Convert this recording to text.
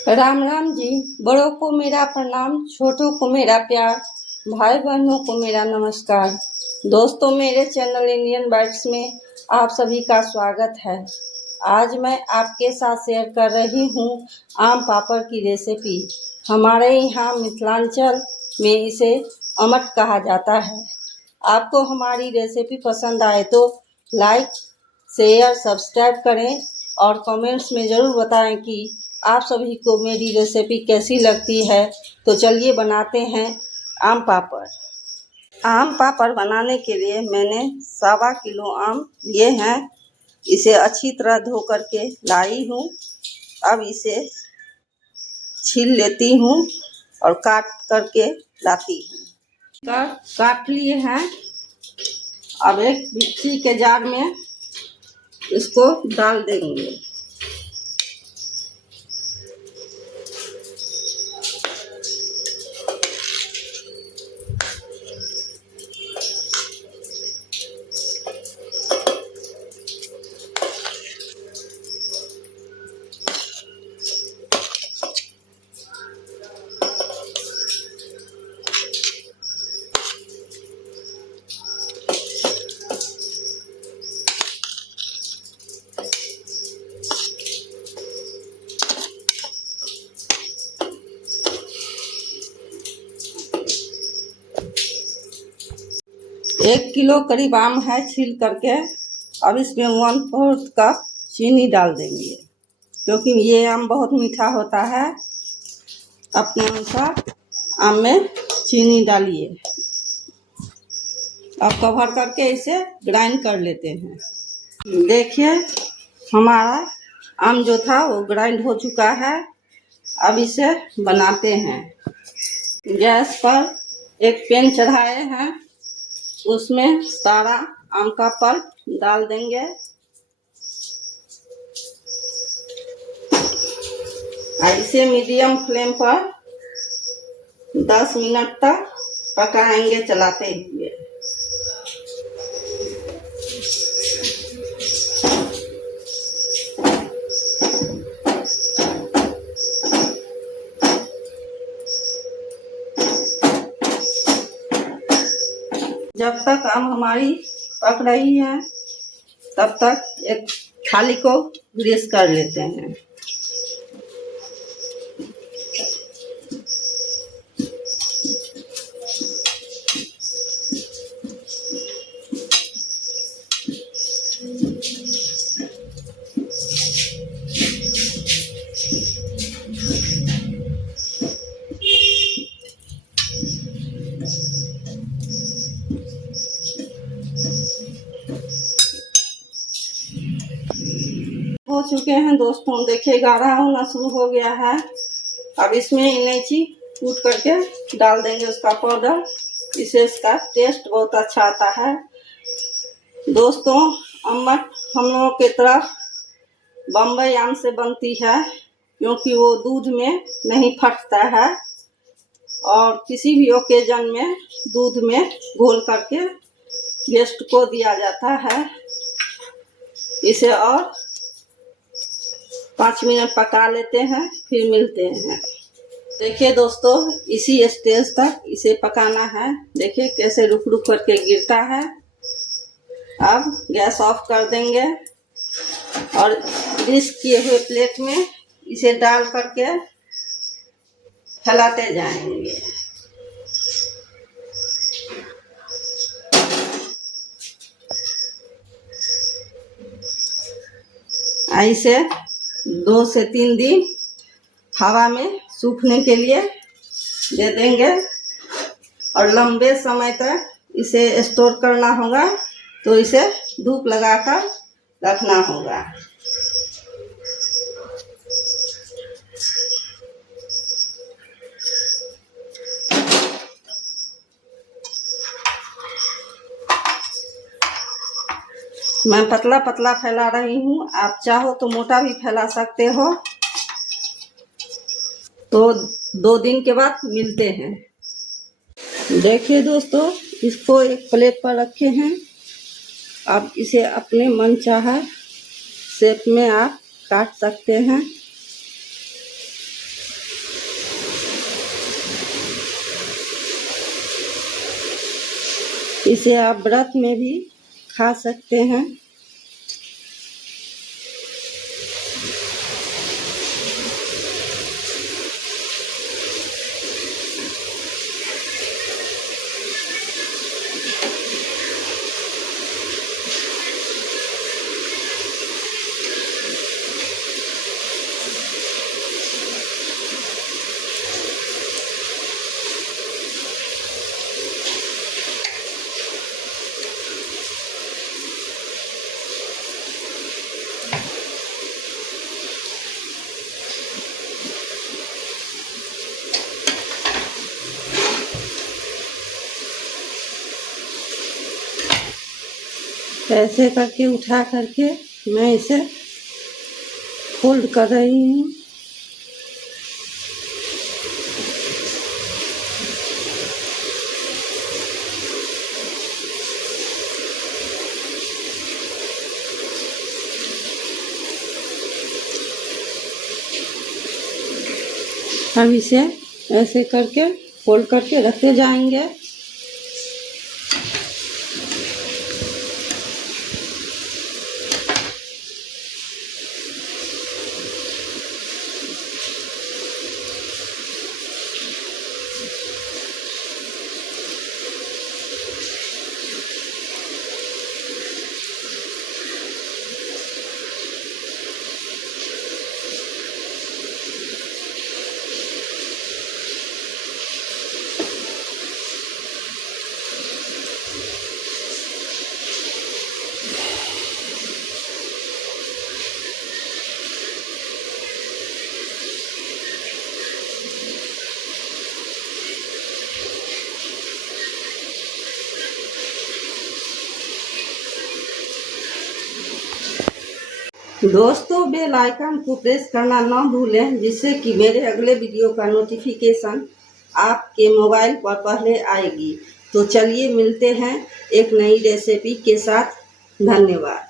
राम राम जी। बड़ों को मेरा प्रणाम, छोटों को मेरा प्यार, भाई बहनों को मेरा नमस्कार। दोस्तों, मेरे चैनल इंडियन बाइट्स में आप सभी का स्वागत है। आज मैं आपके साथ शेयर कर रही हूँ आम पापड़ की रेसिपी। हमारे यहाँ मिथिलांचल में इसे अमट कहा जाता है। आपको हमारी रेसिपी पसंद आए तो लाइक, शेयर, सब्सक्राइब करें और कमेंट्स में ज़रूर बताएं कि आप सभी को मेरी रेसिपी कैसी लगती है। तो चलिए बनाते हैं आम पापड़। आम पापड़ बनाने के लिए मैंने 1.25 किलो आम लिए हैं। इसे अच्छी तरह धो करके लाई हूँ। अब इसे छील लेती हूँ और काट करके लाती हूँ। काट लिए हैं। अब एक मिक्सी के जार में इसको डाल देंगे। एक किलो करीब आम है छील करके। अब इसमें 1/4 कप चीनी डाल देंगे, क्योंकि ये आम बहुत मीठा होता है। अपने अनुसार आम में चीनी डालिए। अब कवर करके इसे ग्राइंड कर लेते हैं। देखिए, हमारा आम जो था वो ग्राइंड हो चुका है। अब इसे बनाते हैं। गैस पर एक पैन चढ़ाए हैं, उसमें सारा आम का पल्प डाल देंगे। इसे मीडियम फ्लेम पर 10 मिनट तक पकाएंगे चलाते हुए। जब तक आम हमारी पक रही है तब तक एक थाली को ग्रीस कर लेते हैं। हो चुके हैं दोस्तों, देखिए गाढ़ा होना शुरू हो गया है। अब इसमें इलायची कूट करके डाल देंगे, उसका पाउडर। इससे इसका टेस्ट बहुत अच्छा आता है। दोस्तों, अम्मट हम लोगों के तरफ बम्बई आम से बनती है, क्योंकि वो दूध में नहीं फटता है और किसी भी ओकेजन में दूध में घोल करके गेस्ट को दिया जाता है। इसे और 5 मिनट पका लेते हैं, फिर मिलते हैं। देखिए दोस्तों, इसी स्टेज तक इसे पकाना है। देखिए कैसे रुक रुक करके गिरता है। अब गैस ऑफ कर देंगे और ग्रीस किए हुए प्लेट में इसे डाल करके फैलाते जाएंगे। ऐसे 2 से 3 दिन हवा में सूखने के लिए दे देंगे और लंबे समय तक इसे स्टोर करना होगा, तो इसे धूप लगाकर रखना होगा। मैं पतला पतला फैला रही हूँ, आप चाहो तो मोटा भी फैला सकते हो। तो 2 दिन के बाद मिलते हैं। देखिए दोस्तों, इसको एक प्लेट पर रखे हैं। आप इसे अपने मनचाहा शेप में आप काट सकते हैं। इसे आप व्रत में भी खा सकते हैं। ऐसे करके उठा करके मैं इसे फोल्ड कर रही हूँ। हम इसे ऐसे करके फोल्ड करके रखते जाएंगे। दोस्तों, बेल आइकन को प्रेस करना ना भूलें, जिससे कि मेरे अगले वीडियो का नोटिफिकेशन आपके मोबाइल पर पहले आएगी। तो चलिए मिलते हैं एक नई रेसिपी के साथ। धन्यवाद।